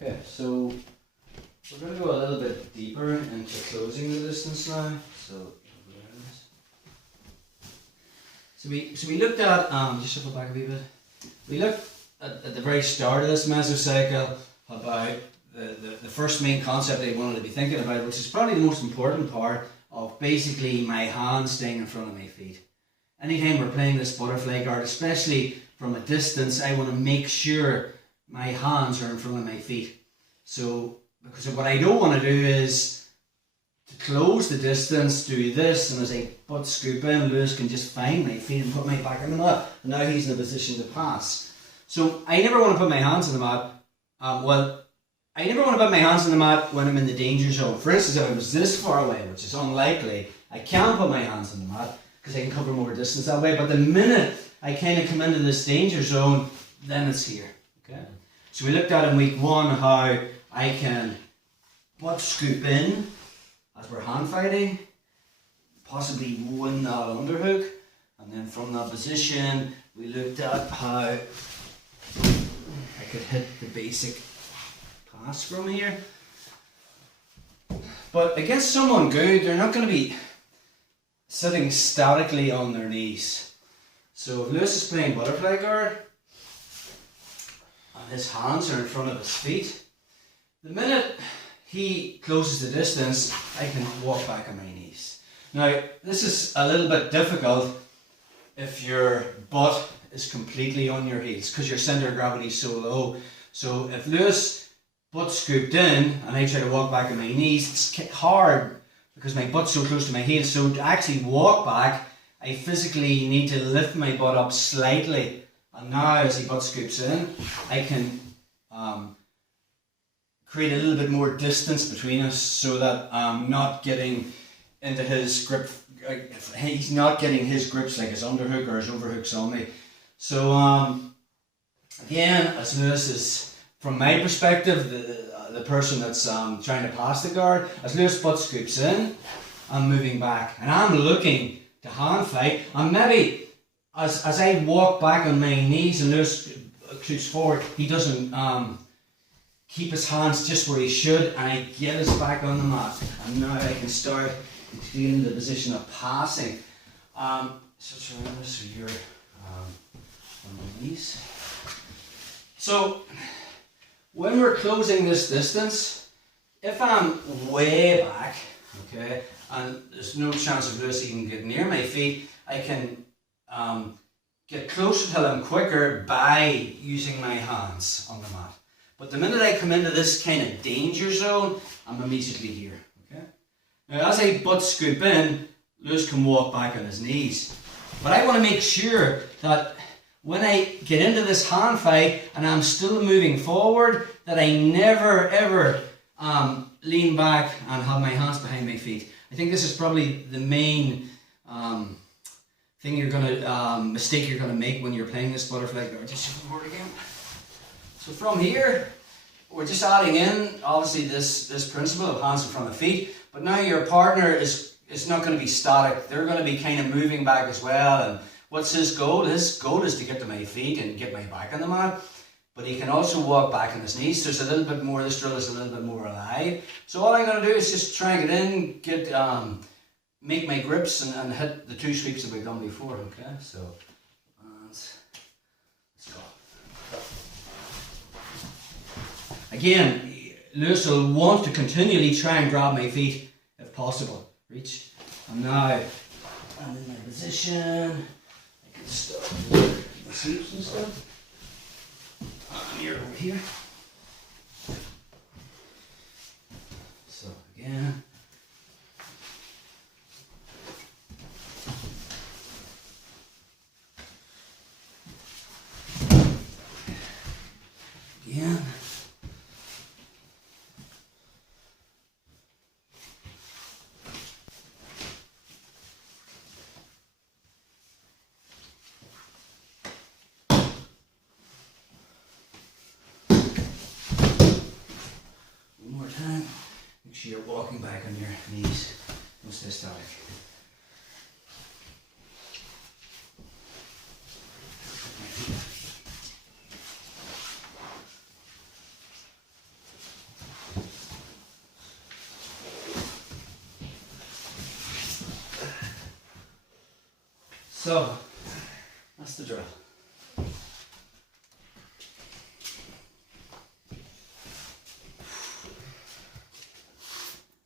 Okay, so we're going to go a little bit deeper into closing the distance now. So we looked at just shuffle back a wee bit. We looked at the very start of this mesocycle about the first main concept I wanted to be thinking about, which is probably the most important part of basically my hands staying in front of my feet. Anytime we're playing this butterfly guard, especially from a distance, I want to make sure my hands are in front of my feet. So, because what I don't want to do is to close the distance, do this, and as I butt scoop in, Lewis can just find my feet and put my back on the mat. And now he's in a position to pass. So I never want to put my hands on the mat. I never want to put my hands on the mat when I'm in the danger zone. For instance, if I was this far away, which is unlikely, I can put my hands on the mat because I can cover more distance that way. But the minute I kind of come into this danger zone, then it's here. Okay. So we looked at in week 1 how I can butt scoop in as we're hand fighting, possibly win that underhook, and then from that position we looked at how I could hit the basic pass from here. But against someone good, they're not going to be sitting statically on their knees. So if Lewis is playing butterfly guard and his hands are in front of his feet, the minute he closes the distance, I can walk back on my knees. Now, this is a little bit difficult if your butt is completely on your heels because your centre of gravity is so low. So if Lewis butt scooped in and I try to walk back on my knees, it's hard because my butt's so close to my heels. So to actually walk back, I physically need to lift my butt up slightly. And now as he butt scoops in, I can create a little bit more distance between us so that I'm not getting into his grip. He's not getting his grips like his underhook or his overhooks on me. So again, as Lewis is, from my perspective, the person that's trying to pass the guard, as Lewis butt scoops in, I'm moving back and I'm looking to hand fight. And maybe as I walk back on my knees and Lewis scoops forward, he doesn't keep his hands just where he should, and I get his back on the mat. And now I can start to get into the position of passing. So remember, so you're on my knees. So when we're closing this distance, if I'm way back, okay, and there's no chance of Lewis even getting near my feet, I can get closer till I'm quicker by using my hands on the mat. But the minute I come into this kind of danger zone, I'm immediately here. Okay. Now as I butt scoop in, Lewis can walk back on his knees. But I want to make sure that when I get into this hand fight and I'm still moving forward, that I never ever lean back and have my hands behind my feet. I think this is probably the main thing you're gonna mistake you're gonna make when you're playing this butterfly guard. Just shift forward again. So from here, we're just adding in obviously this principle of hands in front of feet. But now your partner is not going to be static. They're going to be kind of moving back as well. And what's his goal? His goal is to get to my feet and get my back on the mat. But he can also walk back on his knees. So it's a little bit more, this drill is a little bit more alive. So all I'm going to do is just try and get in, make my grips and hit the 2 sweeps that we've done before. Okay, so let's go. Again, Lewis will want to continually try and grab my feet if possible. Reach. And now I'm in my position. I can start the sweeps and stuff. I'm here over here. So again. Again. Time. Make sure you're walking back on your knees. Don't stay static. So, that's the drill.